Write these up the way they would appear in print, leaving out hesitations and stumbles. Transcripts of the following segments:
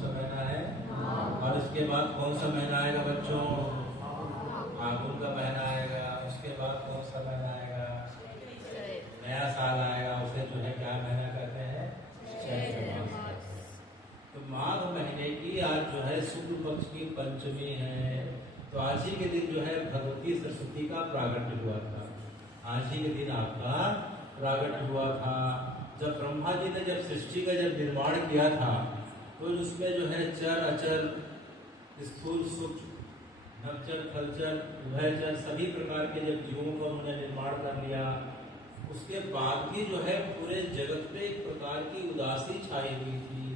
सा महीना है? और इसके बाद कौन सा महीना आएगा बच्चों? फागुन का महीना आएगा। उसके बाद कौन सा महीना आएगा? नया साल आएगा। उसे जो है क्या महीना कहते हैं? चैत्र मास। तो माघ महीने की आज जो है शुक्ल पक्ष की पंचमी है। तो आज ही के दिन जो है भगवती सरस्वती का प्रागट्य हुआ था। आज ही के दिन आपका प्रागट्य हुआ था। जब ब्रह्मा जी ने जब सृष्टि का जब निर्माण किया था तो उसमें जो है चर अचर, स्थूल सूक्ष्म, नवचर, थलचर, उभयचर सभी प्रकार के जब जीवों का उन्होंने निर्माण कर लिया, उसके बाद भी जो है पूरे जगत में एक प्रकार की उदासी छाई हुई थी,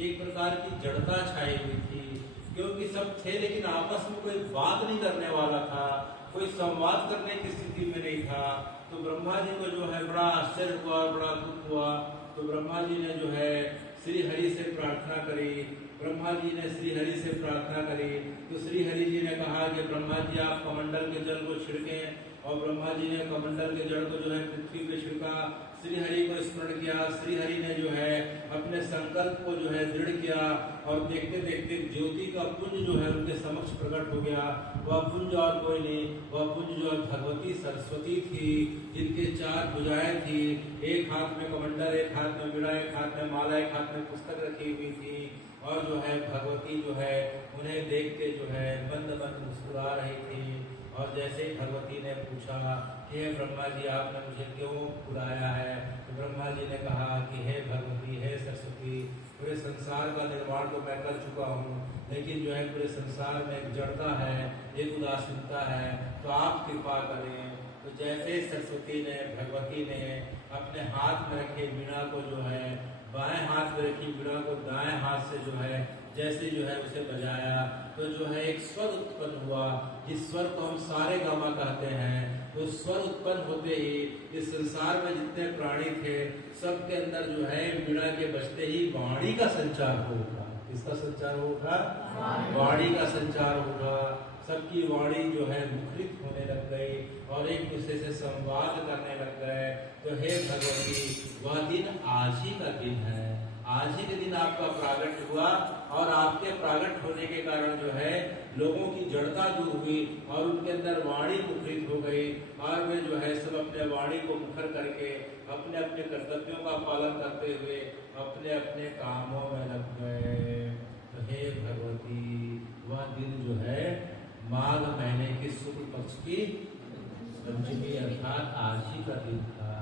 एक प्रकार की जड़ता छाई हुई थी, क्योंकि सब थे लेकिन आपस में कोई बात नहीं करने वाला था, कोई संवाद करने की स्थिति में नहीं था। तो ब्रह्मा जी को जो है बड़ा आश्चर्य हुआ, बड़ा दुख हुआ। तो ब्रह्मा जी ने जो है श्री हरि से प्रार्थना करी। ब्रह्मा जी ने श्री हरि से प्रार्थना करी तो श्री हरि जी ने कहा कि ब्रह्मा जी आप कमंडल के जल को छिड़कें। और ब्रह्मा जी ने कमंडल के जल को जो है पृथ्वी पे छिड़का। श्री हरि को स्मरण किया। श्री हरि ने जो है अपने संकल्प को जो है दृढ़ किया और देखते देखते ज्योति का पुंज जो है उनके समक्ष प्रकट हो गया। वह पुंज और कोई नहीं, वह पुंज जो भगवती सरस्वती थी, जिनके 4 भुजाएं थी, एक हाथ में कमंडल, एक हाथ में वीणा, एक हाथ में माला, एक हाथ में पुस्तक रखी हुई थी। और जो है भगवती जो है उन्हें देख के जो है बंद बंद मुस्कुरा रही थी। और जैसे ही भगवती ने पूछा कि हे ब्रह्मा जी आपने मुझे क्यों बुलाया है, तो ब्रह्मा जी ने कहा कि हे भगवती, हे सरस्वती, पूरे संसार का निर्माण तो मैं कर चुका हूँ, लेकिन जो है पूरे संसार में एक जड़ता है, एक उदासीनता है, तो आप कृपा करें। तो जैसे सरस्वती ने, भगवती ने अपने हाथ में रखे वीणा को जो है बाएं हाथ में रखी वीणा को दाएं हाथ से जो है जैसे जो है उसे बजाया तो जो है एक स्वर उत्पन्न हुआ, जिस स्वर को हम सारे गामा कहते हैं। तो स्वर उत्पन्न होते ही इस संसार में जितने प्राणी थे सबके अंदर जो है वीणा के बजते ही वाणी का संचार होगा। किसका संचार होगा? वाणी का संचार होगा। सबकी वाणी जो है मुखरित होने लग गई और एक दूसरे से संवाद करने लग गए। तो हे भगवती, वह दिन आज ही का दिन है। आज ही के दिन आपका प्रागट्य हुआ और आपके प्रागट्य होने के कारण जो है लोगों की जड़ता दूर हुई और उनके अंदर वाणी मुखरित हो गई और वे जो है सब अपने वाणी को मुखर करके अपने अपने कर्तव्यों का पालन करते हुए अपने अपने कामों में लग गए। तो हे भगवती, वह दिन जो है माघ महीने की शुक्ल पक्ष की पंचमी अर्थात आज ही का दिन था।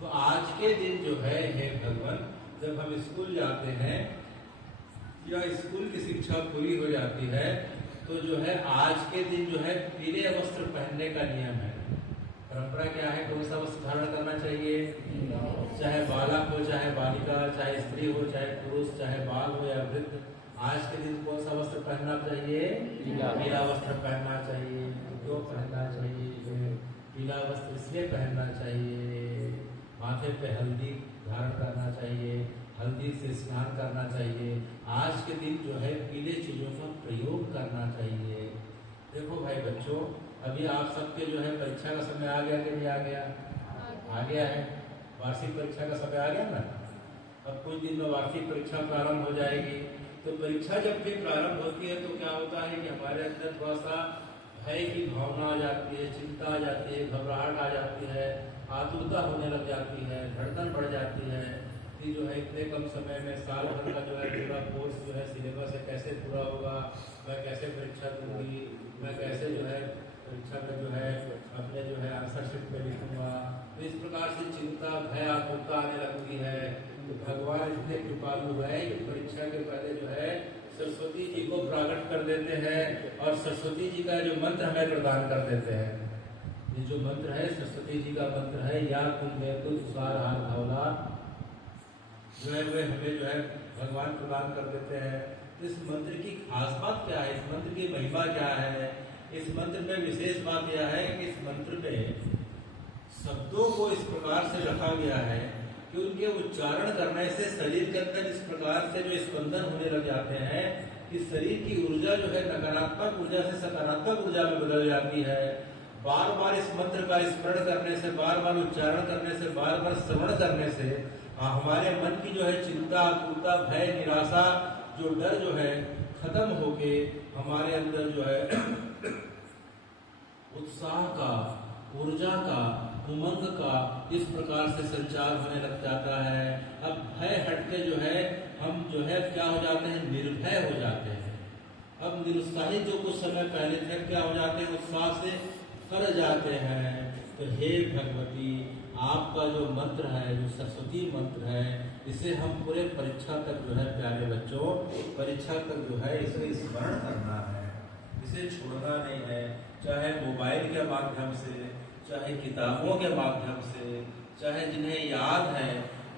तो आज के दिन जो है हे भगवान, जब हम स्कूल जाते हैं या स्कूल की शिक्षा पूरी हो जाती है तो जो है आज के दिन जो है पीले वस्त्र पहनने का नियम है। परंपरा क्या है? कौन सा वस्त्र धारण करना चाहिए? चाहे बालक हो, चाहे बालिका, चाहे स्त्री हो, चाहे पुरुष, चाहे बाल हो या वृद्ध, आज के दिन कौन सा वस्त्र पहनना चाहिए? पीला वस्त्र पहनना चाहिए। क्यों पहनना चाहिए? पीला वस्त्र इसलिए पहनना चाहिए, माथे पे हल्दी धारण करना चाहिए, हल्दी से स्नान करना चाहिए। आज के दिन जो है पीले चीजों का प्रयोग करना चाहिए। देखो भाई बच्चों, अभी आप सबके जो है परीक्षा का समय आ गया कि नहीं आ गया? आ गया है। वार्षिक परीक्षा का समय आ गया ना। अब कुछ दिन में वार्षिक परीक्षा प्रारंभ हो जाएगी। तो परीक्षा जब भी प्रारंभ होती है तो क्या होता है कि हमारे अंदर थोड़ा सा भय की भावना आ जाती है, चिंता आ जाती है, घबराहट आ जाती है, आतुरता होने लग जाती है, धड़कन बढ़ जाती है कि जो है इतने कम समय में साल भर का जो है पूरा कोर्स जो है सिलेबस है कैसे पूरा होगा, मैं कैसे परीक्षा दूंगी, मैं कैसे जो है परीक्षा में जो है अपने जो है आंसर शीट पे लिखूंगा। तो इस प्रकार से चिंता, भय, आतुरता आने लगती है। तो भगवान इतने कृपालु है कि परीक्षा के पहले जो है सरस्वती जी को प्राकट कर देते हैं और सरस्वती जी का जो मंत्र हमें प्रदान कर देते हैं। ये जो मंत्र है सरस्वती जी का मंत्र है, या तुम बेतु तुषार हार धवला, जो है वे हमें जो है भगवान प्रदान कर देते हैं। तो इस मंत्र की खास बात क्या है? इस मंत्र की महिमा क्या है? इस मंत्र में विशेष बात यह है कि इस मंत्र में शब्दों को इस प्रकार से रखा गया है कि उनके उच्चारण करने से शरीर के अंदर इस प्रकार से जो स्पंदन होने लग जाते हैं कि शरीर की ऊर्जा जो है नकारात्मक ऊर्जा से सकारात्मक ऊर्जा में बदल जाती है। बार बार इस मंत्र का स्मरण करने से, बार बार उच्चारण करने से, बार बार श्रवण करने से हमारे मन की जो है चिंता, आकुलता, भय, निराशा जो डर जो है खत्म होके हमारे अंदर जो है उत्साह का, ऊर्जा का, उमंग का इस प्रकार से संचार होने लग जाता है। अब भय हटके जो है हम जो है क्या हो जाते हैं, निर्भय हो जाते हैं। अब निरुत्साहित जो कुछ समय पहले थे क्या हो जाते हैं, उत्साह से कर जाते हैं। तो हे भगवती, आपका जो मंत्र है, जो सरस्वती मंत्र है, इसे हम पूरे परीक्षा तक जो है प्यारे बच्चों, परीक्षा तक जो है इसे स्मरण करना है, इसे छोड़ना नहीं है। चाहे मोबाइल के माध्यम से, चाहे किताबों के माध्यम से, चाहे जिन्हें याद है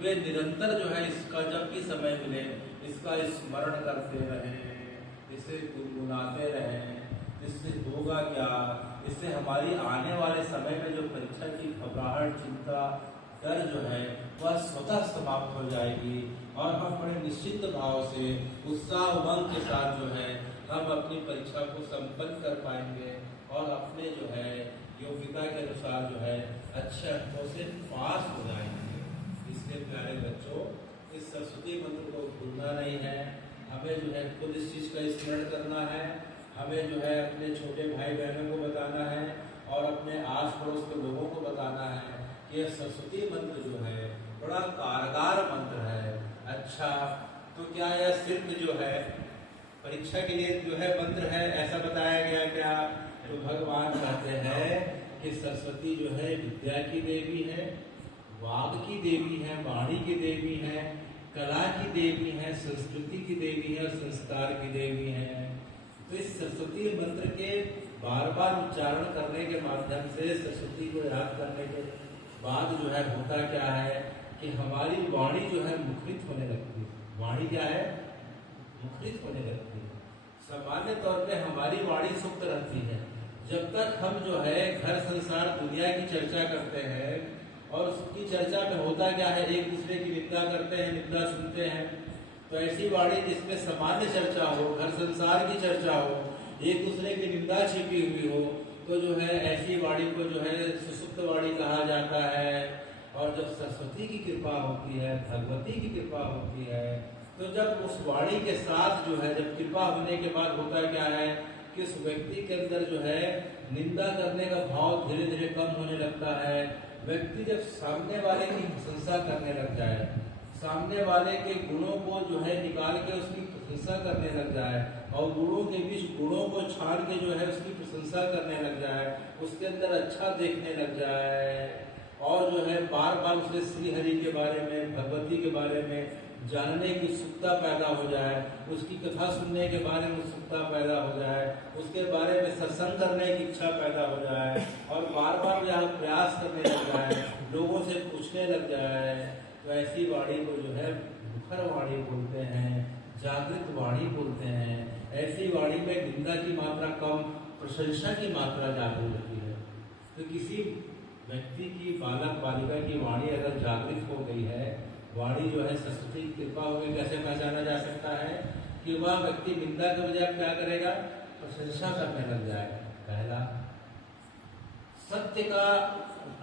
वे निरंतर जो है इसका जब भी समय मिले इसका स्मरण करते रहें, इसे गुनगुनाते रहें। इससे होगा क्या, इससे हमारी आने वाले समय में जो परीक्षा की घबराहट, चिंता, डर जो है वह स्वतः समाप्त हो जाएगी और हम बड़े निश्चित भाव से, उत्साह उमंग के साथ जो है हम अपनी परीक्षा को संपन्न कर पाएंगे और अपने जो है योग्यता के अनुसार जो है अच्छे अंकों से पास हो जाएंगे। इसलिए प्यारे बच्चों, इस सरस्वती मंत्र को भूलना नहीं है। हमें जो है खुद इस चीज़ का स्मरण करना है। हमें जो है अपने छोटे भाई बहनों को बताना है और अपने आस पड़ोस के लोगों को बताना है कि यह सरस्वती मंत्र जो है बड़ा कारगर मंत्र है। अच्छा, तो क्या यह सिर्फ जो है परीक्षा के लिए जो है मंत्र है, ऐसा बताया गया क्या? तो भगवान कहते हैं कि सरस्वती जो है विद्या की देवी है, वाग की देवी है, वाणी की देवी है, कला की देवी है, संस्कृति की देवी है, संस्कार की देवी है। तो इस सरस्वती मंत्र के बार बार उच्चारण करने के माध्यम से, सरस्वती को याद करने के बाद जो है होता क्या है कि हमारी वाणी जो है मुखरित होने लगती है। वाणी क्या है? मुखरित होने लगती है। सामान्य तौर पे हमारी वाणी सुप्त रहती है। जब तक हम जो है घर संसार दुनिया की चर्चा करते हैं और उसकी चर्चा में होता क्या है, एक दूसरे की निंदा करते हैं, निंदा सुनते हैं। तो ऐसी वाणी जिसमें सामान्य चर्चा हो, घर संसार की चर्चा हो, एक दूसरे की निंदा छिपी हुई हो, तो जो है ऐसी वाणी को जो है सुसुप्त वाणी कहा जाता है। और जब सरस्वती की कृपा होती है, भगवती की कृपा होती है, तो जब उस वाणी के साथ जो है, जब कृपा होने के बाद होता क्या है कि उस व्यक्ति के अंदर जो है निंदा करने का भाव धीरे धीरे कम होने लगता है। व्यक्ति जब सामने वाले की प्रशंसा करने लग जाए, सामने वाले के गुणों को जो है निकाल के उसकी प्रशंसा करने लग जाए और गुणों के बीच गुणों को छाड़ के जो है उसकी प्रशंसा करने लग जाए, उसके अंदर अच्छा देखने लग जाए और जो है बार बार उसे श्री हरि के बारे में, भगवती के बारे में जानने की उत्सुकता पैदा हो जाए, उसकी कथा सुनने के बारे में उत्सुकता पैदा हो जाए, उसके बारे में सत्संग करने की इच्छा पैदा हो जाए और बार बार यह प्रयास करने लग जाए, लोगों से पूछने लग जाए, तो ऐसी वाणी को जो है मुखर वाणी बोलते हैं, जागृत वाणी बोलते हैं। ऐसी वाणी में निंदा की मात्रा कम, प्रशंसा की मात्रा ज्यादा होती है। तो किसी व्यक्ति की, बालक बालिका की वाणी अगर जागृत हो गई है, वाणी जो है सरस्वती की कृपा होगी, कैसे पहचाना जा सकता है कि वह व्यक्ति निंदा के बजाय क्या करेगा? प्रशंसा करने लग जाएगा। पहला, सत्य का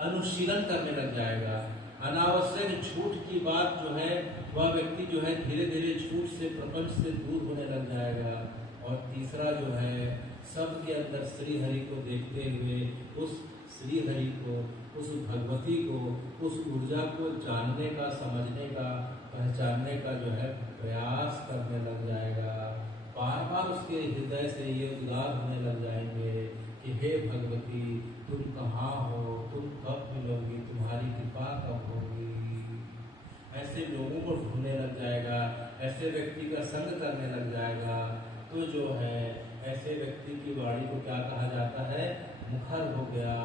अनुशीलन करने लग जाएगा। अनावश्यक झूठ की बात जो है वह व्यक्ति जो है धीरे धीरे झूठ से, प्रपंच से दूर होने लग जाएगा। और तीसरा जो है सबके अंदर श्री हरि को देखते हुए उस श्री हरि को, उस भगवती को, उस ऊर्जा को जानने का, समझने का, पहचानने का जो है प्रयास करने लग जाएगा। बार बार उसके हृदय से ये उद्गार होने लग जाएंगे कि हे भगवती, तुम कहाँ हो, तुम कब मिलोगी, तुम्हारी कृपा कब होगी। ऐसे लोगों को ढूंढने लग जाएगा, ऐसे व्यक्ति का संग करने लग जाएगा। तो जो है ऐसे व्यक्ति की वाणी को क्या कहा जाता है? मुखर हो गया,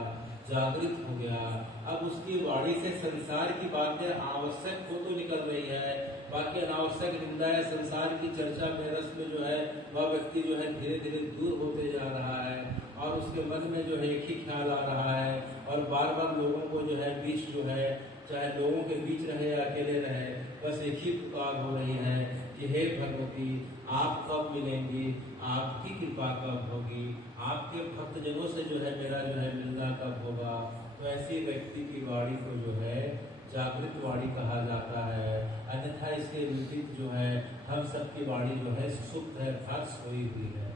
जागृत हो गया। अब उसकी वाणी से संसार की बातें आवश्यक हो तो निकल रही है, बाकी अनावश्यक निंदा है, संसार की चर्चा में, रस में जो है वह व्यक्ति जो है धीरे धीरे दूर होते जा रहा है और उसके मन में जो है एक ही ख्याल आ रहा है और बार बार लोगों को जो है बीच जो है, चाहे लोगों के बीच रहे या अकेले रहे, बस एक ही पुकार हो रही है कि हे भगवती, आप कब मिलेंगी, आपकी कृपा कब होगी, आपके भक्तजनों से जो है मेरा जो है मिलना कब होगा। तो ऐसी व्यक्ति की वाणी को जो है जागृत वाणी कहा जाता है। अन्यथा अन्यथा इसके विपरीत जो है हम सबकी वाणी जो है सुसुप्त है अर्थात सोई हुई है।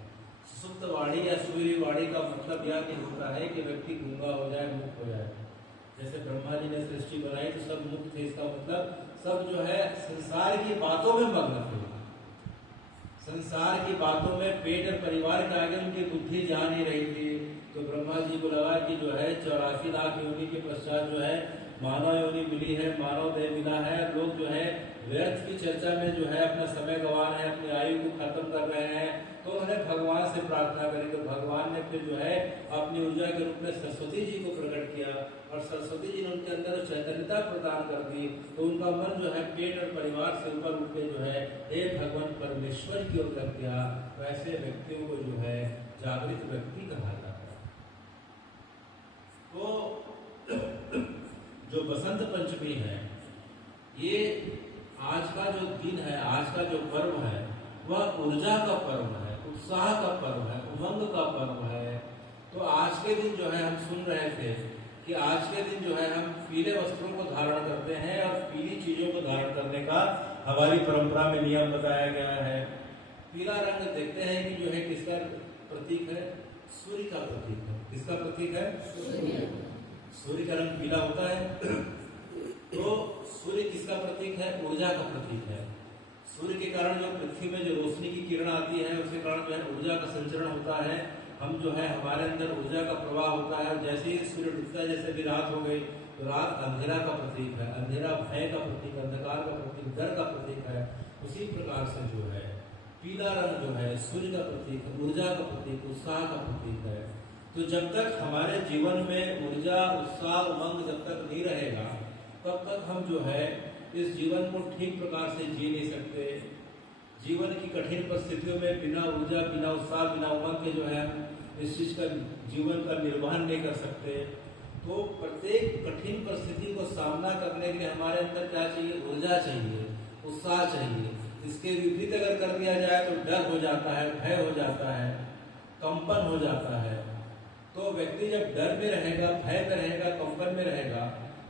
सुसुप्त वाणी या सोई हुई वाणी का मतलब यह नहीं होता है कि व्यक्ति गूंगा हो जाए, मुक्त हो जाए। जैसे ब्रह्मा जी ने सृष्टि बनाई तो सब मुक्त थे, इसका मतलब सब जो है संसार की बातों में मग्न थे। संसार की बातों में पेट और परिवार के आगे उनकी बुद्धि जा नहीं रही थी। तो ब्रह्मा जी को लगा कि जो है 84 लाख योनि के पश्चात जो है मानव योनि मिली है, मानव देह मिला है। लोग जो है व्यर्थ की चर्चा में जो है अपना समय गंवा रहे हैं, अपनी आयु को खत्म कर रहे हैं। तो उन्होंने भगवान से प्रार्थना करी, तो भगवान ने फिर जो है अपनी ऊर्जा के रूप में सरस्वती जी को प्रकट किया और सरस्वती जी ने उनके अंदर चैतन्यता प्रदान कर दी। तो उनका मन जो है पेट और परिवार से ऊपर उठ के जो है हे भगवान परमेश्वर की ओर लग गया। तो ऐसे व्यक्तियों को जो है जागृत व्यक्ति कहा जाता है। तो जो बसंत पंचमी है, ये आज का जो दिन है, आज का जो पर्व है, वह ऊर्जा का पर्व है, उत्साह का पर्व है, उमंग का पर्व है। तो आज के दिन जो है हम सुन रहे थे कि आज के दिन जो है हम पीले वस्त्रों को धारण करते हैं और पीली चीजों को धारण करने का हमारी परंपरा में नियम बताया गया है। पीला रंग देखते हैं कि जो है किसका प्रतीक है? सूर्य का प्रतीक है। किसका प्रतीक है? सूर्य का रंग पीला होता है। तो सूर्य किसका प्रतीक है? ऊर्जा का प्रतीक है। सूर्य के कारण जो पृथ्वी में जो रोशनी की किरण आती है, उसके कारण जो है ऊर्जा का संचरण होता है। हम जो है हमारे अंदर ऊर्जा का प्रवाह होता है। जैसे ही सूर्य डूबता है, जैसे भी रात हो गई, तो रात अंधेरा का प्रतीक है, अंधेरा भय का प्रतीक, अंधकार का प्रतीक, डर का प्रतीक है। उसी प्रकार से जो है पीला रंग जो है सूर्य का प्रतीक है, ऊर्जा का प्रतीक, उत्साह का प्रतीक है। तो जब तक हमारे जीवन में ऊर्जा, उत्साह, उमंग जब तक नहीं रहेगा, तब तक हम जो है इस जीवन को ठीक प्रकार से जी नहीं सकते। जीवन की कठिन परिस्थितियों में बिना ऊर्जा, बिना उत्साह, बिना उमंग के जो है इस चीज का जीवन का निर्वहन नहीं कर सकते। तो प्रत्येक कठिन परिस्थिति को सामना करने के लिए हमारे अंदर क्या चाहिए? ऊर्जा चाहिए, उत्साह चाहिए। इसके विपरीत अगर कर दिया जाए तो डर हो जाता है, भय हो जाता है, कंपन हो जाता है। तो व्यक्ति जब डर में रहेगा, भय में रहेगा, कंपन में रहेगा,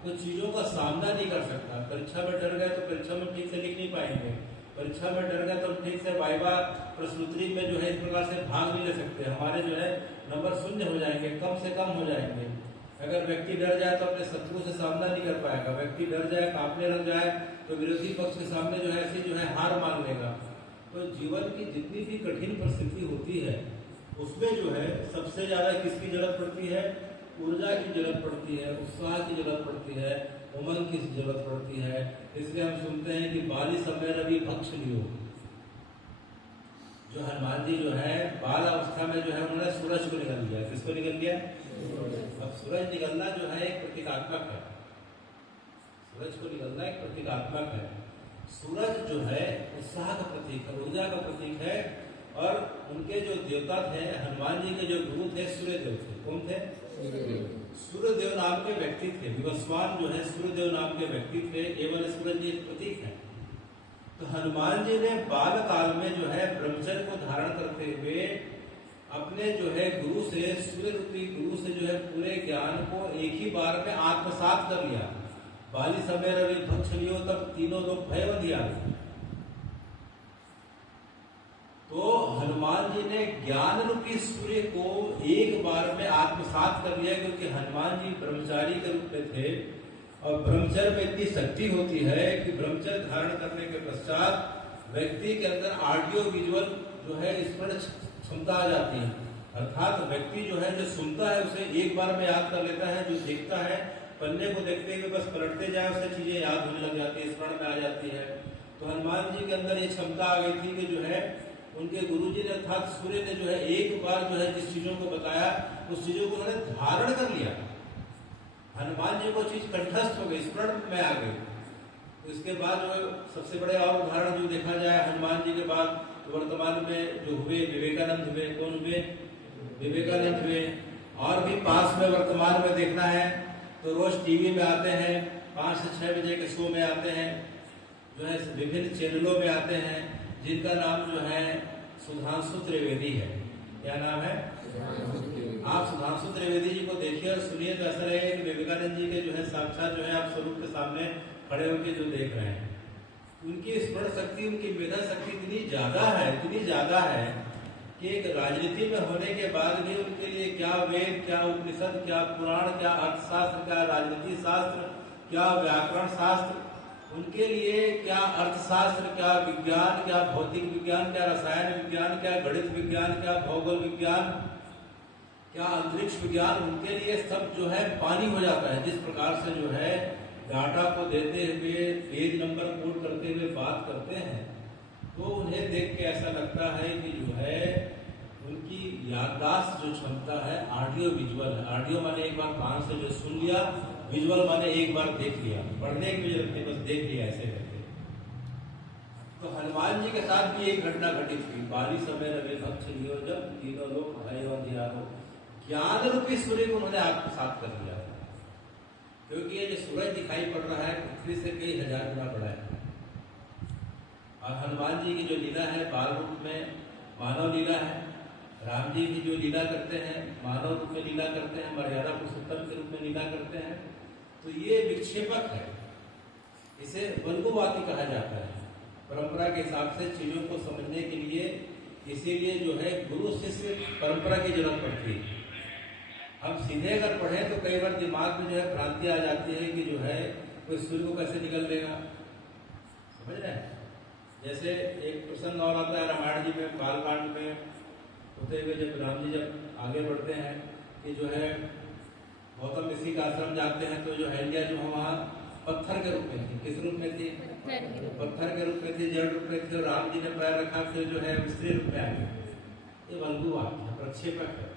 तो चीजों का सामना नहीं कर सकता। परीक्षा में डर गए तो परीक्षा में ठीक से लिख नहीं पाएंगे। परीक्षा में डर गए तो ठीक से वाइवा प्रश्नोत्तरी में जो है इस प्रकार से भाग नहीं ले सकते। हमारे जो है नंबर शून्य हो जाएंगे, कम से कम हो जाएंगे। अगर व्यक्ति डर जाए तो अपने शत्रु से सामना नहीं कर पाएगा। व्यक्ति डर जाए, कांपने लग जाए, तो विरोधी पक्ष के सामने जो है ऐसे जो है हार मान लेगा। तो जीवन की जितनी भी कठिन परिस्थिति होती है, उसमें जो है सबसे ज्यादा किसकी जरूरत पड़ती है? ऊर्जा की जरूरत पड़ती है, उत्साह की जरूरत पड़ती है, उमंग की जरूरत पड़ती है। इसलिए हम सुनते हैं कि बाली समय रवि भक्ष लियो। जो हनुमान जी जो है बाल अवस्था में जो है उन्होंने सूरज को निकल लिया। किसको निकल लिया? अब सूरज निकलना जो है एक प्रतीकात्मक है। सूरज को निकलना एक प्रतीकात्मक है। सूरज जो है उत्साह का प्रतीक है, ऊर्जा का प्रतीक है। और उनके जो देवता थे, हनुमान जी के जो गुरु थे सूर्यदेव थे। कौन थे? सूर्यदेव नाम के व्यक्ति थे। विवस्वान जो है सूर्यदेव नाम के व्यक्ति थे। केवल सूरज जी एक प्रतीक है। तो हनुमान जी ने बाल काल में जो है ब्रह्मचर्य को धारण करते हुए अपने जो है गुरु से, सूर्य रूपी गुरु से जो है पूरे ज्ञान को एक ही बार में आत्मसात कर लिया। बाली समय रवि भक्ष लियो, तब तीनों लोग भयवंती आ गए। तो हनुमान जी ने ज्ञान रूपी सूर्य को एक बार में आत्मसात कर लिया, क्योंकि हनुमान जी ब्रह्मचारी के रूप में थे। और ब्रह्मचर्य में इतनी शक्ति होती है कि ब्रह्मचर्य धारण करने के पश्चात व्यक्ति के अंदर ऑडियो विजुअल जो है स्मरण क्षमता आ जाती है। अर्थात व्यक्ति जो है जो सुनता है उसे एक बार में याद कर लेता है, जो देखता है पन्ने को देखते हुए बस पलटते जाए उसे चीजें याद होने लग जाती है, स्मरण में आ जाती है। तो हनुमान जी के अंदर ये क्षमता आ गई थी कि जो है उनके गुरुजी ने अर्थात सूर्य ने जो है एक बार जो है जिस चीजों को बताया उस चीजों को उन्होंने धारण कर लिया। हनुमान जी को चीज कंठस्थ हो गई, स्मरण में आ गई। तो इसके बाद जो सबसे बड़े और उदाहरण जो देखा जाए हनुमान जी के बाद, तो वर्तमान में जो हुए विवेकानंद हुए। कौन हुए? विवेकानंद हुए। और भी पास में वर्तमान में देखना है तो रोज टीवी में आते हैं, 5 से 6 बजे के शो में आते हैं, जो है विभिन्न चैनलों में आते हैं, जिनका नाम जो है सुधांशु त्रिवेदी है। क्या नाम है? आप सुधांशु त्रिवेदी जी को देखिए और सुनिए तो ऐसा लगेगा कि विवेकानंद जी के जो है साक्षात जो है आप स्वरूप के सामने खड़े होकर जो देख रहे हैं। उनकी स्मरण शक्ति, उनकी मेधा शक्ति इतनी ज्यादा है कि एक राजनीति में होने के बाद भी उनके लिए क्या वेद, क्या उपनिषद, क्या पुराण, क्या अर्थशास्त्र, क्या राजनीति शास्त्र, क्या व्याकरण शास्त्र, उनके लिए क्या अर्थशास्त्र, क्या विज्ञान, क्या भौतिक विज्ञान, क्या रसायन विज्ञान, क्या गणित विज्ञान, क्या भौगोल विज्ञान, क्या अंतरिक्ष विज्ञान, उनके लिए सब जो है पानी हो जाता है। जिस प्रकार से जो है डाटा को देते हुए, पेज नंबर कोड करते हुए बात करते हैं, तो उन्हें देख के ऐसा लगता है कि जो है उनकी याददाश्त जो क्षमता है ऑडियो विजुअल है। ऑडियो माने एक बार कान से जो सुन लिया, विजुअल माने एक बार देख लिया, पढ़ने की जरूरत नहीं, बस देख लिया ऐसे करके। तो हनुमान जी के साथ भी एक घटना घटित हुई। बाली समय रवि भक्त लियो, जब तीनों लोग भय अंधियारो, ज्ञान रूपी सूर्य को उन्होंने आत्मसात कर लिया था। क्योंकि ये जो सूरज दिखाई पड़ रहा है पृथ्वी से कई हजार गुना बड़ा है। और हनुमान जी की जो लीला है बाल रूप में मानव लीला है, राम जी की जो लीला करते हैं मानव रूप में लीला करते हैं, मर्यादा पुरुषोत्तम के रूप में लीला करते हैं। तो ये विक्षेपक है, इसे वल्गुवादी कहा जाता है परंपरा के हिसाब से चीजों को समझने के लिए। इसीलिए जो है गुरु शिष्य परंपरा की जरूरत पड़ती है। हम सीधे अगर पढ़े तो कई बार दिमाग में जो है भ्रांति आ जाती है कि जो है कोई सूर्य को कैसे निकल लेगा, समझ रहे हैं। जैसे एक प्रसंग और आता है रामायण जी में, बालकांड में होते हुए जब राम जी जब आगे बढ़ते हैं कि जो है गौतम ऋषि का आश्रम जाते हैं, तो जो अहिल्या जो है वहाँ पत्थर के रूप में थी। किस रूप में थी? पत्थर के रूप में थी, जड़ रूप में थी। और राम जी ने पैर रखा, फिर जो है स्त्री रूप में आ गए। ये वल्गुवाद है, प्रक्षेपक है।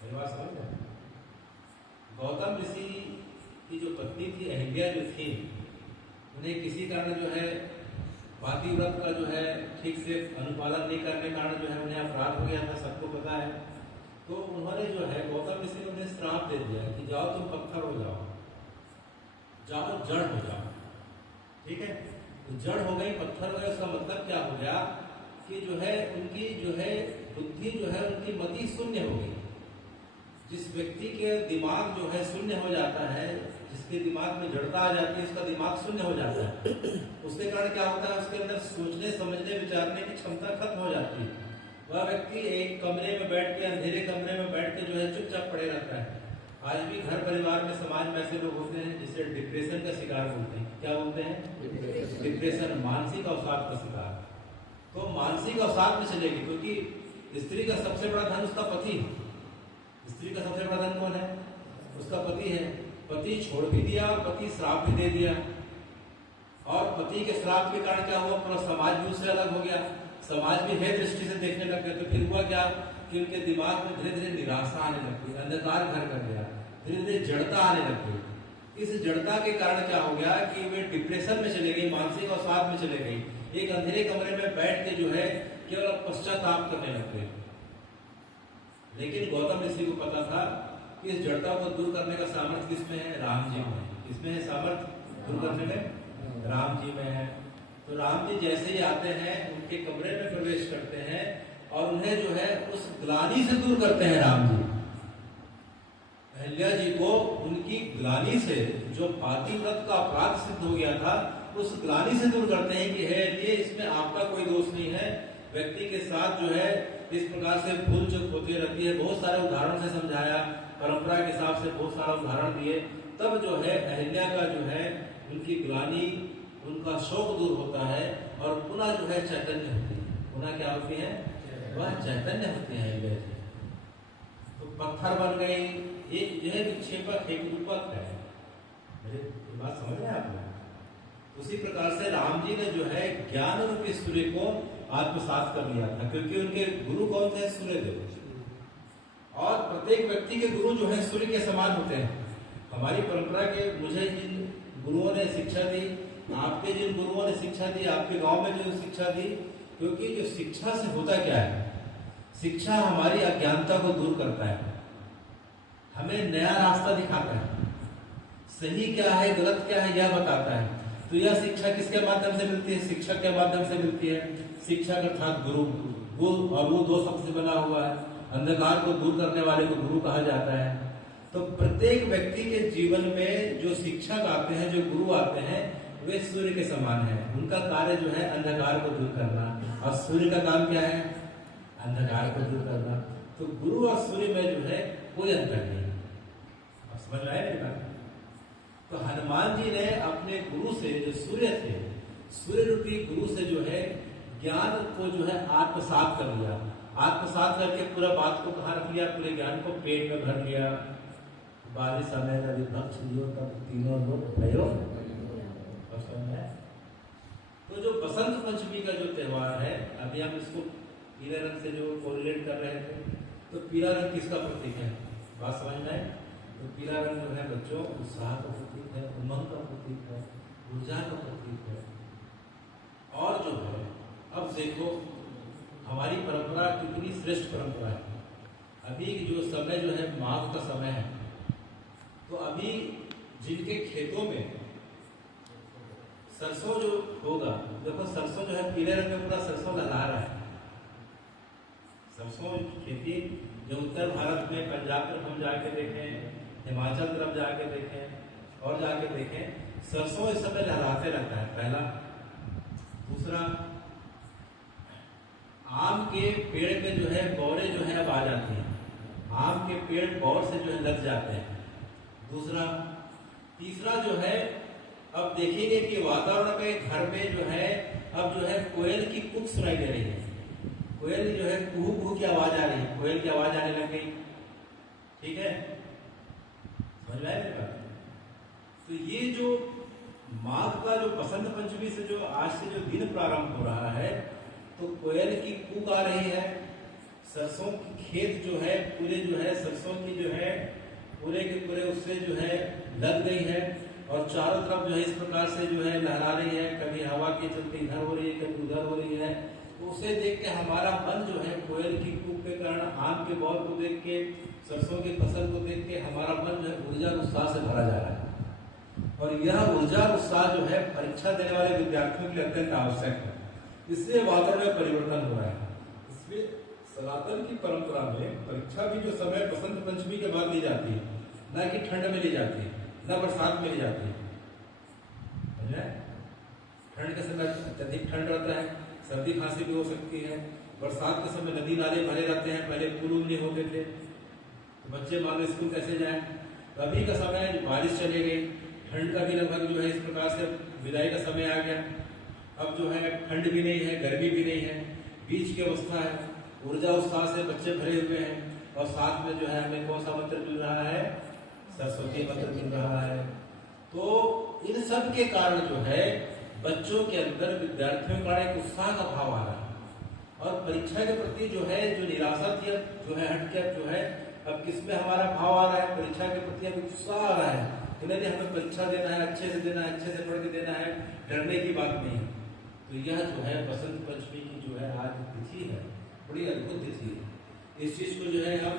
मेरी बात समझ रहे? गौतम ऋषि की जो पत्नी थी अहिल्या जो थी, उन्हें किसी कारण जो है बाकी व्रत का जो है ठीक से अनुपालन नहीं करने कारण जो है उन्हें अपराध हो गया था, सबको पता है। तो उन्होंने जो है गौतम ऋषि ने उन्हें श्राप दे दिया कि जाओ तुम पत्थर हो जाओ, जाओ जड़ हो जाओ। ठीक है, तो जड़ हो गई, पत्थर हो गए। उसका मतलब क्या हो गया कि जो है उनकी जो है बुद्धि जो है उनकी मति शून्य हो गई। जिस व्यक्ति के दिमाग जो है शून्य हो जाता है, जिसके दिमाग में जड़ता आ जाती है, उसका दिमाग शून्य हो जाता है। उसके कारण क्या होता है, उसके अंदर सोचने समझने विचारने की क्षमता खत्म हो जाती है। वह व्यक्ति एक कमरे में बैठ के, अंधेरे कमरे में बैठ के जो है चुपचाप पड़े रहता है। आज भी घर परिवार में समाज में ऐसे लोग होते हैं जिसे डिप्रेशन का शिकार बोलते हैं। क्या बोलते हैं? डिप्रेशन, मानसिक अवसाद का शिकार। तो मानसिक अवसाद में चलेगी, क्योंकि स्त्री का सबसे बड़ा धन उसका पति है। स्त्री का सबसे बड़ा धन कौन है? उसका पति है। पति छोड़ भी दिया और पति श्राप भी दे दिया, और पति के श्राप के कारण क्या हुआ, पूरा समाज भी उससे अलग हो गया। समाज भी है दृष्टि से देखने लग गए। तो फिर हुआ क्या कि उनके दिमाग में धीरे धीरे निराशा आने लग गई, अंधकार घर कर गया, धीरे धीरे जड़ता आने लग गई। इस जड़ता के कारण क्या हो गया कि वे डिप्रेशन में चले गई, मानसिक अवसाद में चले गई। एक अंधेरे कमरे में बैठ के जो है केवल पश्चाताप करने लग गए। लेकिन गौतम ऋषि को पता था कि इस जड़ता को दूर करने का सामर्थ्य किसमें है? राम जी में। किसमें है सामर्थ्य दूर करने में? राम जी में है। तो राम जी जैसे ही आते हैं, उनके कमरे में प्रवेश करते हैं और उन्हें जो है उस ग्लानि से दूर करते हैं। राम जी अहिल्या जी को उनकी ग्लानि से, जो पातिव्रत का अपराध सिद्ध हो गया था, उस ग्लानि से दूर करते हैं कि है ये, इसमें आपका कोई दोष नहीं है। व्यक्ति के साथ जो है इस प्रकार से भूल चूक होती रहती है। बहुत सारे उदाहरण से समझाया, परंपरा के हिसाब से बहुत सारा उदाहरण दिए। तब जो है अहिल्या का जो है उनकी ग्लानि, उनका शोक दूर होता है और पुनः जो है चैतन्य होती है। पुनः क्या होती है? वह चैतन्य होती है अहिल्या जी। तो पत्थर बन गई। एक जो है विक्षेपक, एक रूपक है। मेरी बात समझ रहे हैं आप लोग? उसी प्रकार से राम जी ने जो है ज्ञान रूपी सूर्य को आत्मसात कर लिया था, क्योंकि उनके गुरु कौन थे? सूर्यदेव। और प्रत्येक व्यक्ति के गुरु जो है सूर्य के समान होते हैं। हमारी परंपरा के, मुझे जिन गुरुओं ने शिक्षा दी, आपके जिन गुरुओं ने शिक्षा दी, आपके गांव में जो शिक्षा दी, क्योंकि जो शिक्षा से होता क्या है, शिक्षा हमारी अज्ञानता को दूर करता है, हमें नया रास्ता दिखाता है, सही क्या है गलत क्या है यह बताता है। तो यह शिक्षा किसके माध्यम से मिलती है? शिक्षक के माध्यम से मिलती है। शिक्षक अर्थात गुरु। वो और वो दो शब्द से बना हुआ है। अंधकार को दूर करने वाले को गुरु कहा जाता है। तो प्रत्येक व्यक्ति के जीवन में जो शिक्षक आते हैं, जो गुरु आते हैं, वे सूर्य के समान है। उनका कार्य जो है अंधकार को दूर करना, और सूर्य का काम क्या है? अंधकार को दूर करना। तो गुरु और सूर्य में जो है कोई अंतर नहीं। आप समझ रहे हैं बात? तो हनुमान जी ने अपने गुरु से, जो सूर्य थे, सूर्य रूपी गुरु से जो है ज्ञान को जो है आत्मसात कर लिया। आत्मसात करके पूरा बात को कहाँ रख लिया? पूरे ज्ञान को पेट में भर लिया। बाली समय का विभक्ष लियो तब तीनों लोग भयो। तो जो बसंत पंचमी का जो त्योहार है, अभी हम इसको पीले रंग से जो कोरिलेट कर रहे थे, तो पीला रंग किसका प्रतीक है? बात समझ में आए? तो पीला रंग जो है बच्चों उत्साह का प्रतीक है, उमंग का प्रतीक है, ऊर्जा का प्रतीक है। और जो है अब देखो हमारी परंपरा कितनी श्रेष्ठ परंपरा है। अभी जो समय जो है माघ का समय है, तो अभी जिनके खेतों में सरसों जो होगा, देखो सरसों जो है पीले रंग में पूरा सरसों लहरा रहा है। सरसों की खेती जो उत्तर भारत में पंजाब में हम जाके देखें, हिमाचल तरफ जाके देखें और जाके देखें, सरसों इस समय लहराते रहता है। पहला। दूसरा, आम के पेड़ पे जो है बौरे जो है अब आ जाती हैं। आम के पेड़ बौर से जो है लग जाते हैं। दूसरा। तीसरा जो है अब देखेंगे कि वातावरण में घर में जो है अब जो है कोयल की कुक सुनाई दे रही है। कोयल जो है कुहू कुहू की आवाज आ रही है, कोयल की आवाज आने लग गई। ठीक है, समझ में आया मेरी बात? तो ये जो माघ का जो बसंत पंचमी से जो आज से जो दिन प्रारंभ हो रहा है, तो कोयल की कूक आ रही है। सरसों की खेत जो है पूरे जो है सरसों की जो है पूरे के पूरे उससे जो है लग गई है, और चारों तरफ जो है इस प्रकार से जो है लहरा रही है। कभी हवा के चलते इधर हो रही है, कभी उधर हो रही है। तो उसे देख के हमारा मन जो है कोयल की कूक के कारण, आम के बौर को देख के, सरसों की फसल को देख के हमारा मन जो है ऊर्जा उत्साह से भरा जा रहा है। और यह ऊर्जा उत्साह जो है परीक्षा देने वाले विद्यार्थियों के लिए अत्यंत आवश्यक है। इसलिए वातावरण में परिवर्तन हो रहा है। इसलिए सनातन की परंपरा में परीक्षा भी जो समय बसंत पंचमी के बाद ली जाती है, न कि ठंड में ली जाती है, न बरसात में ली जाती है। ठंड के समय अत्यधिक ठंड रहता है, सर्दी खांसी भी हो सकती है। बरसात के समय नदी नाले भरे रहते हैं, पहले पुल नहीं होते थे, तो बच्चे मान लो स्कूल कैसे जाएं। अभी का समय बारिश चली गई, ठंड का भी लगभग जो है इस प्रकार से विदाई का समय आ गया। अब जो है ठंड भी नहीं है, गर्मी भी नहीं है, बीच की अवस्था है। ऊर्जा उत्साह से बच्चे भरे हुए हैं, और साथ में जो है हमें कौन सा मंत्र मिल रहा है? सरस्वती मंत्र मिल रहा है। तो इन सब के कारण जो है बच्चों के अंदर, विद्यार्थियों का एक उत्साह का भाव आ रहा है, और परीक्षा के प्रति जो है जो निराशा थी अब जो है हट के जो है अब किसमें हमारा भाव आ रहा है? परीक्षा के प्रति अब उत्साह आ रहा है कि नहीं हमें परीक्षा देना है, अच्छे से देना है, अच्छे से पढ़ के देना है, डरने की बात नहीं है। तो यह जो है बसंत पंचमी की जो है आज तिथि है, बड़ी अद्भुत तिथि है। इस चीज को जो है हम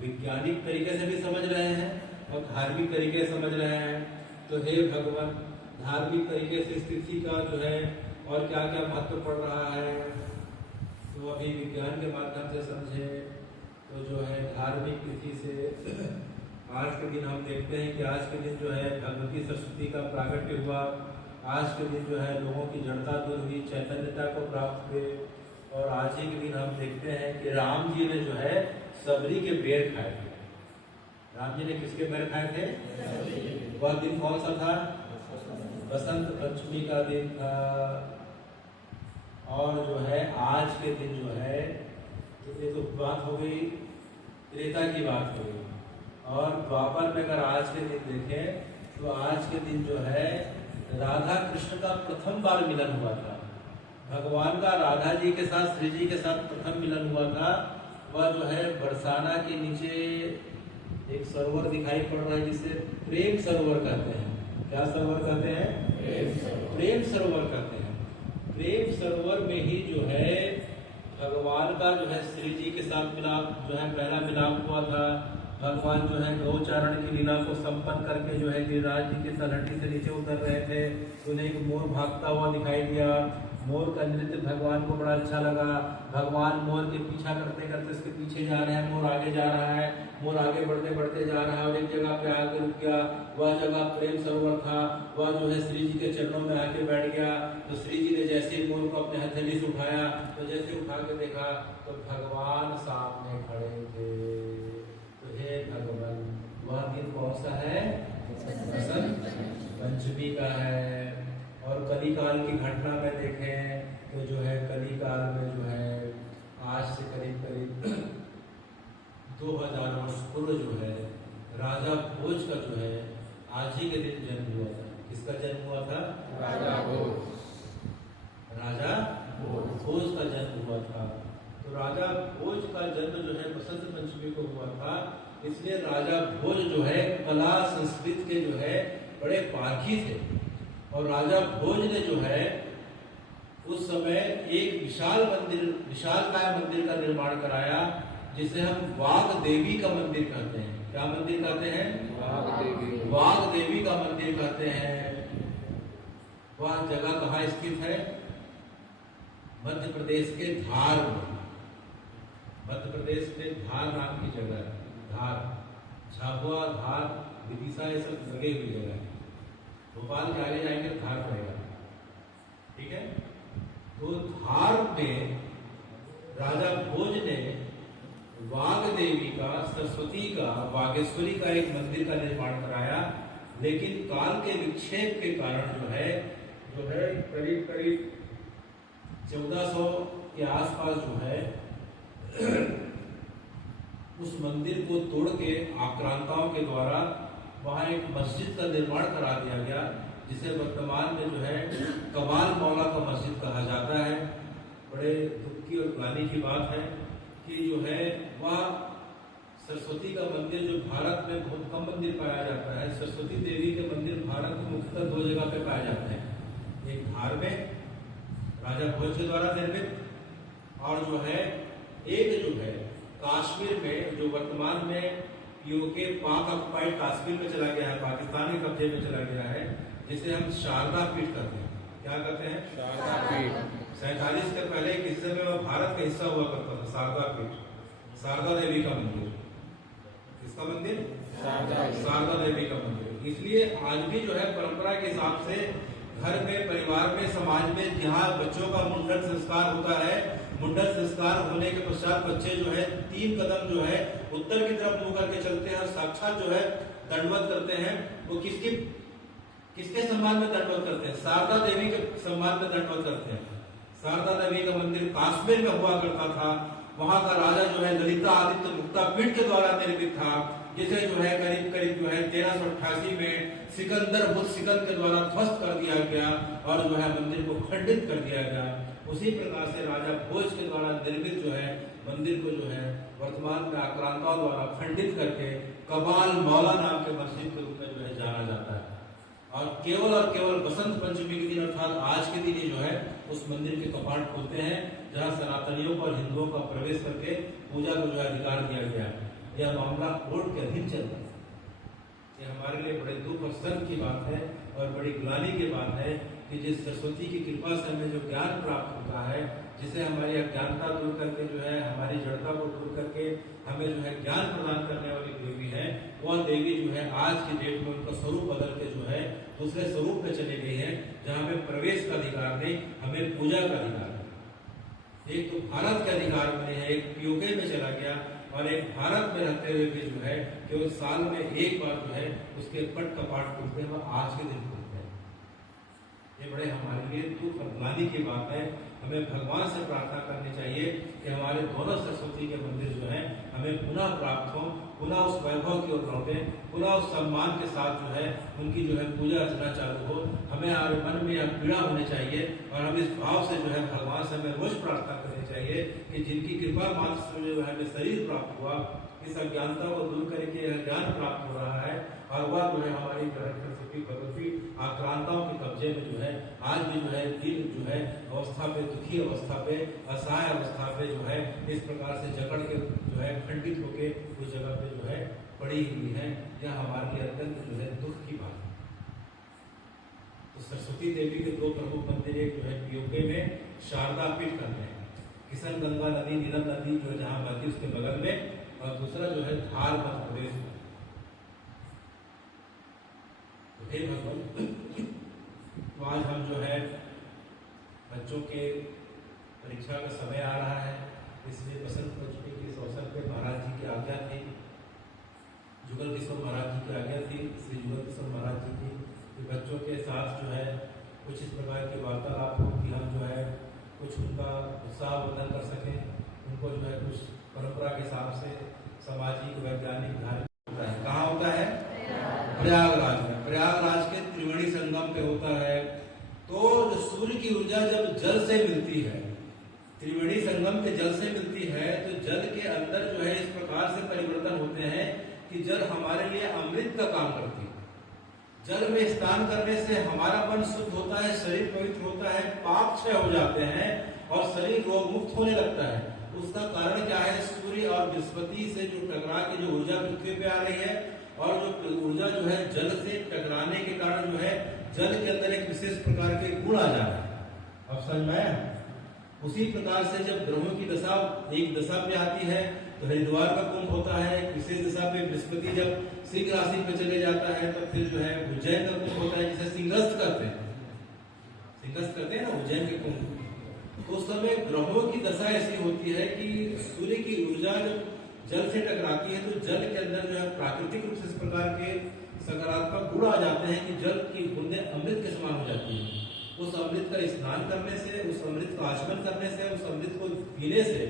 वैज्ञानिक तरीके से भी समझ रहे हैं और धार्मिक तरीके से समझ रहे हैं। तो हे भगवान, धार्मिक तरीके से इस तिथि का जो है और क्या क्या महत्व पड़ रहा है, तो अभी विज्ञान के माध्यम से समझे। तो जो है धार्मिक तिथि से आज के दिन हम देखते हैं कि आज के दिन जो है भगवती सरस्वती का प्राकट्य हुआ। आज के दिन जो है लोगों की जड़ता दूर हुई, चैतन्यता को प्राप्त हुए। और आज ही के दिन हम देखते हैं कि राम जी ने जो है सबरी के बेर खाए थे। राम जी ने किसके बेर खाए थे? वह दिन कौन सा था? बसंत पंचमी का दिन था। और जो है आज के दिन जो है, तो ये तो बात हो गई त्रेता की बात हो गई। और द्वापर में अगर आज के दिन देखें तो आज के दिन जो है राधा कृष्ण का प्रथम बार मिलन हुआ था। भगवान का राधा जी के साथ, श्री जी के साथ प्रथम मिलन हुआ था। वह जो है बरसाना के नीचे एक सरोवर दिखाई पड़ रहा है जिसे प्रेम सरोवर कहते हैं। क्या सरोवर कहते हैं? प्रेम सरोवर कहते हैं। प्रेम सरोवर में ही जो है भगवान का जो है श्री जी के साथ मिलाप जो है पहला मिलाप हुआ था। भगवान जो है गौचारण की लीला को संपन्न करके जो है गिरिराज जी की तलहटी से नीचे उतर रहे थे, तो उन्हें एक मोर भागता हुआ दिखाई दिया। मोर का नृत्य भगवान को बड़ा अच्छा लगा। भगवान मोर के पीछा करते करते उसके पीछे जा रहे हैं, मोर आगे जा रहा है, मोर आगे बढ़ते बढ़ते जा रहा है और एक जगह पे आके रुक गया। वह जगह प्रेम सरोवर था, वह जो है श्री जी के चरणों में आके बैठ गया। तो श्री जी ने जैसे ही मोर को अपने हथेली से उठाया, तो जैसे उठा के देखा तो भगवान सामने खड़े थे। तो हे भगवान, वह दिन कौन सा है? बसंत पंचमी का है। और कलिकाल की घटना में देखें तो जो है कलिकाल में जो है आज से करीब करीब 2000 वर्ष पूर्व जो है राजा भोज का जो है आज ही के दिन जन्म हुआ था। किसका जन्म हुआ था? राजा भोज का जन्म हुआ था। तो राजा भोज का जन्म जो है बसंत पंचमी को हुआ था, इसलिए राजा भोज जो है कला संस्कृति के जो है बड़े पारखी थे। और राजा भोज ने जो है उस समय एक विशालकाय मंदिर का निर्माण कराया, जिसे हम वाग देवी का मंदिर कहते हैं। क्या मंदिर कहते हैं? वाग देवी का मंदिर कहते हैं। वह जगह कहाँ स्थित है? मध्य प्रदेश के धार में। मध्य प्रदेश में धार नाम की जगह है। धार, झाबुआ, धार, विदिशा, ये सब लगे हुई जगह है। भोपाल के आगे जाएंगे धार पड़ेगा, ठीक है। तो धार में राजा भोज ने वाग देवी का, सरस्वती का, वागेश्वरी का एक मंदिर का निर्माण कराया। लेकिन काल के विक्षेप के कारण जो है करीब करीब 1400 के आसपास जो है उस मंदिर को तोड़ के आक्रांताओं के द्वारा वहाँ एक मस्जिद का निर्माण करा दिया गया, जिसे वर्तमान में जो है कमाल मौला का मस्जिद कहा जाता है। बड़े दुख की और ग्लानि की बात है कि जो है वह सरस्वती का मंदिर जो भारत में बहुत कम मंदिर पाया जाता है। सरस्वती देवी के मंदिर भारत में मुख्यतः 2 जगह पे पाए जाते हैं, एक धार में राजा भोज के द्वारा निर्मित, और जो है एक जो है काश्मीर में, जो वर्तमान में पीओके पाक ऑक्युपाइड कश्मीर में चला गया है, पाकिस्तान के कब्जे में चला गया है, जिसे हम शारदा पीठ कहते हैं। क्या कहते हैं? शारदा पीठ। 47 के पहले एक हिस्से में वो भारत का हिस्सा हुआ करता था, शारदा पीठ, शारदा देवी का मंदिर। किसका मंदिर? शारदा देवी का मंदिर। इसलिए आज भी जो है परंपरा के हिसाब से घर में, परिवार में, समाज में जहाँ बच्चों का मुंडन संस्कार होता है, मुंडन संस्कार होने के पश्चात बच्चे जो है 3 कदम जो है उत्तर की तरफ मुंह करके चलते हैं और साक्षात जो है दंडवत करते हैं। वो किसके सम्मान में दंडवत करते हैं? शारदा देवी के सम्मान में दंडवत करते हैं। शारदा देवी का मंदिर काश्मीर में हुआ करता था। वहां का राजा जो है ललिता आदित्य मुक्तापीठ के द्वारा निर्मित था, जिसे जो है करीब करीब जो है 1388 में सिकंदर बुद्ध सिकंद के द्वारा ध्वस्त कर दिया गया और जो है मंदिर को खंडित कर दिया गया। उसी प्रकार से राजा भोज के द्वारा निर्मित जो है मंदिर को जो है वर्तमान में आक्रांताओं द्वारा खंडित करके कमाल मौला नाम के मस्जिद के रूप में जो है जाना जाता है। और केवल बसंत पंचमी के दिन अर्थात आज के दिन ही जो है उस मंदिर के कपाट खुलते हैं, जहां सनातनियों को और हिंदुओं का प्रवेश करके पूजा को जो है अधिकार दिया गया है। यह मामला कोर्ट के अधीन चल रहा है। ये हमारे लिए बड़े दुख और शर्म की बात है और बड़ी ग्लानि की बात है कि जिस सरस्वती की कृपा से हमें जो ज्ञान प्राप्त होता है, जिसे हमारी अज्ञानता दूर करके जो है हमारी जड़ता को दूर करके हमें जो है ज्ञान प्रदान करने वाली देवी है, वह देवी जो है आज की डेट में उनका स्वरूप बदल के जो है दूसरे स्वरूप में चली गई है, जहाँ हमें प्रवेश का अधिकार नहीं, हमें पूजा का अधिकार है। एक तो भारत के अधिकार में है, एक पीओके में चला गया और एक भारत में रहते हुए भी जो है केवल साल में एक बार जो है उसके पट कपाट खुलते हैं, वह आज के दिन खुलते हैं। ये बड़े हमारे लिए दुख और ग्लानि की बात है। हमें भगवान से प्रार्थना करनी चाहिए कि हमारे दोनों सरस्वती के मंदिर जो है हमें पुनः प्राप्त हो, पुनः उस वैभव की ओर लौटे, पुनः उस सम्मान के साथ जो है उनकी जो है पूजा अर्चना चालू हो। हमें हमारे मन में यह पीड़ा होनी चाहिए और हम इस भाव से जो है भगवान से हमें रोज प्रार्थना करनी चाहिए कि जिनकी कृपा मात्र से जो है हमें शरीर प्राप्त हुआ, इस अज्ञानता को दूर करके यह ज्ञान प्राप्त हो रहा है और वह जो है हमारी सरस्वती भगवती आक्रांताओं के कब्जे में जो है आज भी जो है दिन जो है अवस्था पे, दुखी अवस्था पे, असहाय अवस्था पे जो है इस प्रकार से जकड़ के जो है खंडित होके उस जगह पे जो है पड़ी हुई है, यह हमारे लिए अत्यंत जो है दुख की बात है। तो सरस्वती देवी के दो प्रमुख मंदिर, एक जो है पीओके में शारदा पीठ करते हैं, किशन गंगा नदी, नीलम नदी जो जहाँ बहती उसके बगल में, और दूसरा जो है धार मध्य प्रदेश में। तो हे भगवान, तो आज हम जो है बच्चों के परीक्षा का समय आ रहा है, इसलिए बसंत पंचमी के इस अवसर पर महाराज जी की आज्ञा थी, जुगल किशोर महाराज जी की आज्ञा थी, श्री जुगल किशोर महाराज जी की, कि बच्चों के साथ जो है कुछ इस प्रकार की वार्तालाप हो कि हम जो है कुछ उनका उत्साह वर्धन कर सकें, उनको जो है कुछ परंपरा के हिसाब से सामाजिक, वैज्ञानिक, धार्मिक होता है। कहाँ होता है? प्रयागराज में। प्रयागराज के त्रिवेणी संगम पे होता है। तो जो सूर्य की ऊर्जा जब जल से मिलती है, त्रिवेणी संगम के जल से मिलती है, तो जल के अंदर जो है इस प्रकार से परिवर्तन होते हैं कि जल हमारे लिए अमृत का काम करती है। जल में स्नान करने से हमारा मन शुद्ध होता है, शरीर पवित्र होता है, पाप क्षय हो जाते हैं और शरीर रोग मुक्त होने लगता है। उसका कारण क्या है? सूर्य और बृहस्पति से जो टकरा के जो ऊर्जा पृथ्वी पे आ रही है, और जो ऊर्जा जो है जल से टकराने के कारण जो है जल के अंदर एक विशेष प्रकार के गुण आ जा रहे हैं। अब समझ में आया? उसी प्रकार से जब ग्रहों की दशा एक दशा पे आती है तो हरिद्वार का कुंभ होता है, एक विशेष दशा पे बृहस्पति जब सिंह राशि पे चले जाता है तो फिर जो है उज्जैन का कुंभ होता है, जिसे सिंहस्थ करते हैं, सिंहस्थ करते हैं ना उज्जैन के कुंभ। तो उस समय ग्रहों की दशा ऐसी होती है कि सूर्य की ऊर्जा जब जल से टकराती है तो जल के अंदर जो है प्राकृतिक रूप से इस प्रकार के सकारात्मक गुण आ जाते हैं कि जल की बूंदें अमृत के समान हो जाती है। उस अमृत का स्नान करने से, उस अमृत का आचमन करने से, उस अमृत को पीने से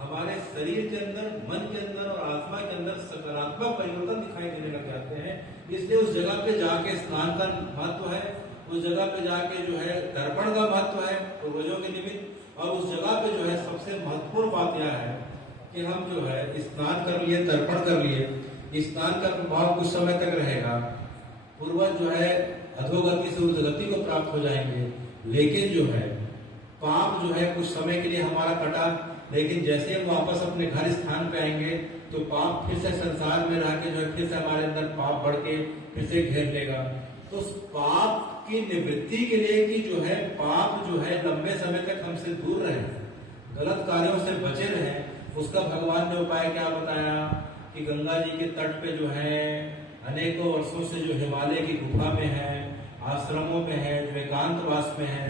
हमारे शरीर के अंदर, मन के अंदर और आत्मा के अंदर सकारात्मक परिवर्तन दिखाई देने लग जाते हैं। इसलिए उस जगह पे जाके स्नान का महत्व है, उस जगह पे जाके जो है तर्पण का महत्व है पूर्वजों के निमित्त। और उस जगह पे जो है सबसे महत्वपूर्ण बात यह है कि हम जो है स्नान कर लिए, तर्पण कर लिए, स्नान का प्रभाव कुछ समय तक रहेगा, पूर्वज जो है अधोगति से उर्ध्वगति को प्राप्त हो जाएंगे, लेकिन जो है पाप जो है कुछ समय के लिए हमारा कटा, लेकिन जैसे हम वापस अपने घर स्थान पे आएंगे तो पाप फिर से संसार में रह के जो है फिर से हमारे अंदर पाप बढ़ के फिर से घेर लेगा। तो उस पाप की निवृत्ति के लिए कि जो है पाप जो है लंबे समय तक हमसे दूर रहे, गलत कार्यों से बचे रहे, उसका भगवान ने उपाय क्या बताया कि गंगा जी के तट पे जो है अनेकों वर्षों से जो हिमालय की गुफा में है, आश्रमों में है, जो एकांतवास में है,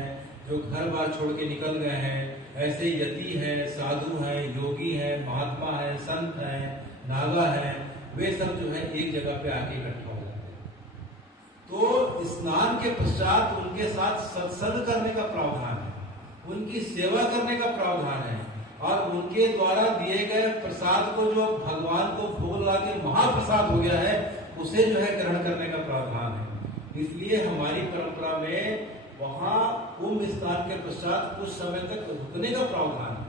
जो घर बार छोड़ के निकल गए हैं, ऐसे यति हैं, साधु हैं, योगी हैं, महात्मा हैं, संत हैं, नागा हैं, वे सब जो है एक जगह पे आके इकट्ठा हो जाते हैं। तो स्नान के पश्चात उनके साथ सत्संग करने का प्रावधान है, उनकी सेवा करने का प्रावधान है, और उनके द्वारा दिए गए प्रसाद को जो भगवान को भोग लगा के महाप्रसाद हो गया है उसे जो है ग्रहण करने का प्रावधान है। इसलिए हमारी परंपरा में वहां कुंभ स्नान के पश्चात कुछ समय तक रुकने का प्रावधान है।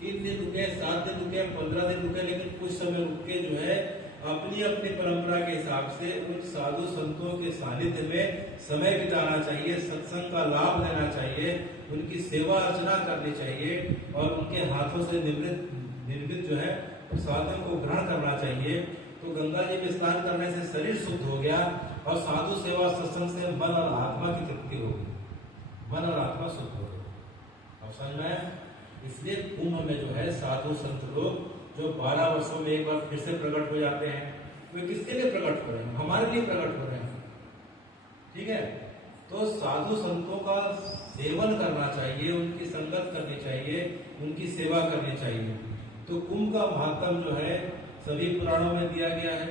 3 दिन रुके, 7 दिन रुके, 15 दिन रुके, लेकिन कुछ समय रुक के जो है अपनी अपनी परंपरा के हिसाब से उन साधु संतों के सानिध्य में समय बिताना चाहिए, सत्संग का लाभ लेना चाहिए, उनकी सेवा अर्चना करनी चाहिए और उनके हाथों से निर्मित जो है प्रसादों को ग्रहण करना चाहिए। तो गंगा जी में स्नान करने से शरीर शुद्ध हो गया और साधु सेवा सत्संग से मन और आत्मा की तृप्ति हो गई, मन और आत्मा शुद्ध हो गई। अब समझ में? इसलिए कुंभ में जो है साधु संत लोग जो 12 वर्षों में एक बार फिर से प्रकट हो जाते हैं, वे किसके लिए प्रकट हो रहे हैं? हमारे लिए प्रकट हो रहे हैं। ठीक है, तो साधु संतों का सेवन करना चाहिए, उनकी संगत करनी चाहिए, उनकी सेवा करनी चाहिए। तो कुंभ का महत्व जो है सभी पुराणों में दिया गया है।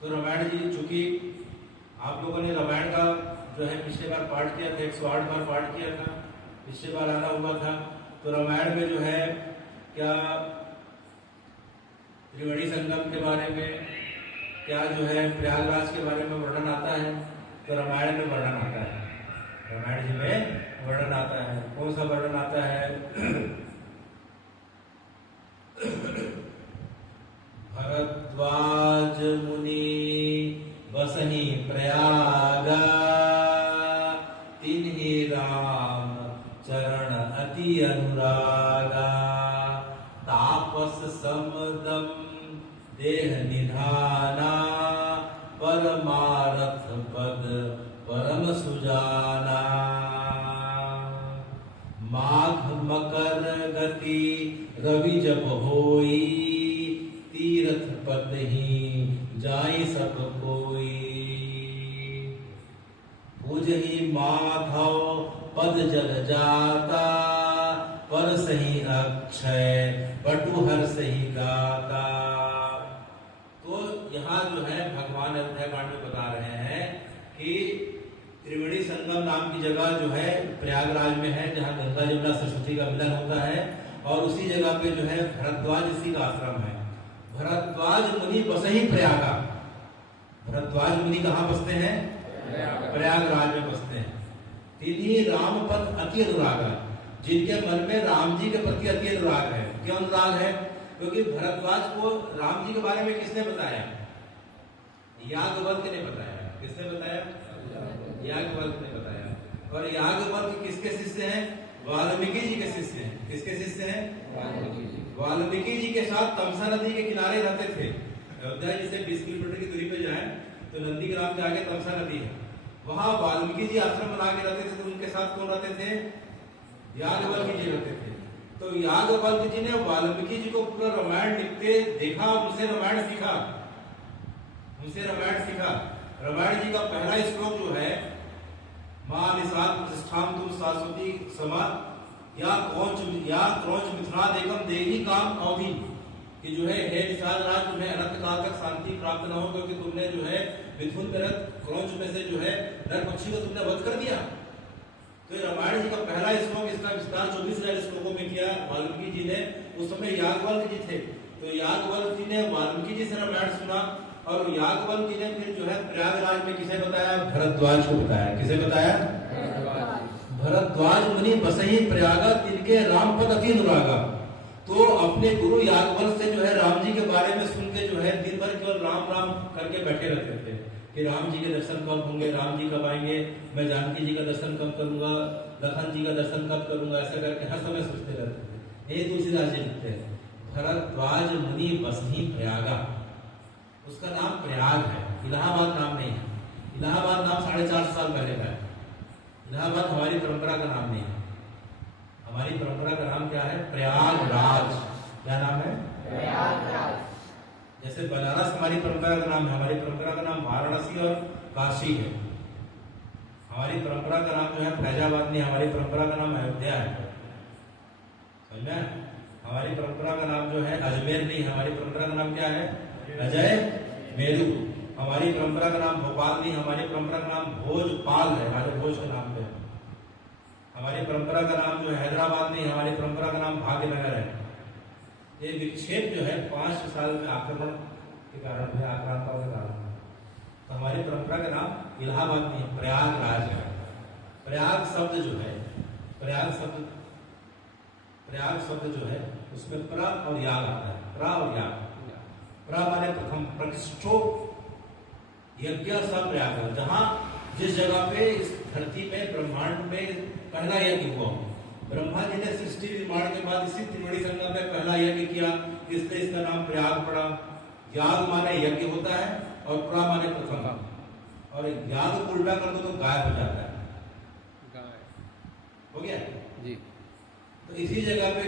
तो रामायण जी, चूंकि आप लोगों ने रामायण का जो है पिछले बार पाठ किया था, 108 बार पाठ किया था, पिछले बार आना हुआ था। तो रामायण में जो है क्या त्रिवेणी संगम के बारे में, क्या जो है प्रयागराज के बारे में वर्णन आता है? तो रामायण में वर्णन आता है, रामायण जी में वर्णन आता है। कौन सा वर्णन आता है? भरद्वाज मुनि बसहि प्रयागा, तिन्हि राम चरण अति अनुरागा, तापस सम देह निधाना परमारथ पद परम सुजाना। माघ मकर गति रवि जब होई तीर्थ पद ही जाई सब कोई। पूजहि माधव पद जल जाता पर सही अक्षय बटुहर सही गाता। तो यहाँ जो है भगवान अध्याय कांड में बता रहे हैं कि त्रिवेणी संगम नाम की जगह जो है प्रयागराज में है, जहाँ गंगा जमुना सरस्वती का मिलन होता है, और उसी जगह पे जो है भरद्वाज ऋषि का आश्रम है। भरद्वाज मुनि बसहि प्रयागा। भरद्वाज मुनि कहाँ बसते हैं? प्रयागराज में बसते हैं। तिन्हीं राम पद अति अनुरागा, जिनके मन में राम जी के प्रति अति अनुराग है। क्यों अनुराग है? क्योंकि भरद्वाज को राम जी के बारे में किसने बताया? याज्ञवल्क्य ने बताया। किसने बताया? याज्ञवल्क्य ने बताया। और याज्ञवल्क्य किसके शिष्य हैं? वाल्मीकि जी के शिष्य हैं। किसके शिष्य हैं? वाल्मीकि जी के साथ तमसा नदी के किनारे रहते थे। अयोध्या जी से 20 किलोमीटर की दूरी पे जाए तो नंदी ग्राम के आगे तमसा नदी है, वहां वाल्मीकि जी आश्रम बना के रहते थे। तो उनके साथ कौन रहते थे? याज्ञवल्क्य जी रहते थे। तो याज्ञवल्क्य जी ने वाल्मीकि जी को पूरा रामायण लिखते देखा, उनसे रामायण सीखा। रामायण जी का पहला श्लोक जो है, मां निषाद प्रतिष्ठान तुम सरस्वती समा या क्रौंच मिथुना देखम देही काम अवधि, कि जो है हे निषाद राज, तुम्हें अनंत काल तक शांति प्राप्त न हो, क्योंकि तुमने जो है मिथुन में क्रौंच में से जो है नर पक्षी को तुमने वध कर दिया। तो रामायण जी का पहला श्लोक, इसका विस्तार 24,000 श्लोकों में किया वाल्मीकि जी ने। उस समय याज्ञवल्क्य जी थे। तो याज्ञवल्क्य जी ने वाल्मीकि जी से रामायण सुना, और याज्ञवल्क्य जी ने फिर जो है प्रयागराज में किसे बताया? भरद्वाज को बताया। किसे बताया? भरद्वाज मुनि बसहि प्रयागा तिनके राम पद अति अनुरागा। तो अपने गुरु याज्ञवल्क्य से जो है राम जी के बारे में सुन के जो है दिन भर केवल राम राम करके बैठे रहते थे कि राम जी के दर्शन कब होंगे, राम जी कब आएंगे, मैं जानकी जी का दर्शन कब करूंगा, लखन जी का दर्शन कब करूंगा, ऐसा करके हर समय सोचते रहते थे। ये तुलसीदास जी लिखते हैं, भरद्वाज मुनि बसहि प्रयागा। उसका नाम प्रयाग है, इलाहाबाद नाम नहीं है। इलाहाबाद नाम 450 साल पहले का है। इलाहाबाद हमारी परंपरा का नाम नहीं है। हमारी परंपरा का नाम क्या है? प्रयागराज। क्या नाम है? प्रयागराज। जैसे बनारस हमारी परंपरा का नाम है, हमारी परंपरा का नाम वाराणसी और काशी है। हमारी परंपरा का नाम जो है फैजाबाद नहीं, हमारी परंपरा का नाम अयोध्या है। समझ में? हमारी परंपरा का नाम जो है अजमेर नहीं, हमारी परंपरा का नाम क्या है? अजय मेरू। हमारी परंपरा का नाम भोपाल नहीं, हमारी परंपरा का नाम भोजपाल है, राजा भोज के नाम पे। हमारी परंपरा का नाम जो है हैदराबाद नहीं, हमारी परंपरा का नाम भाग्यनगर है। ये विक्षेप जो है 5 साल में आक्रमण के कारण है, आक्रांताओं के कारण। तो हमारी परंपरा का नाम इलाहाबाद नहीं, प्रयागराज है। प्रयाग शब्द जो है, प्रयाग शब्द जो है उसमें प्र और याग आता है। प्र और याग। प्र माने प्रथम, प्रतिष्ठो यज्ञ सब प्रयाग, जहां जिस जगह पे इस धरती में ब्रह्मांड में पहला यज्ञ हुआ। ब्रह्मा जी ने सृष्टि निर्माण के बाद इसी त्रिवेणी संगम में पहला यज्ञ किया, इसलिए इसका नाम प्रयाग पड़ा। याग माने यज्ञ होता है और प्रा माने प्रथम, और याग को उल्टा कर दो तो गाय हो जाता है। गाय हो गया जी। तो इसी जगह पे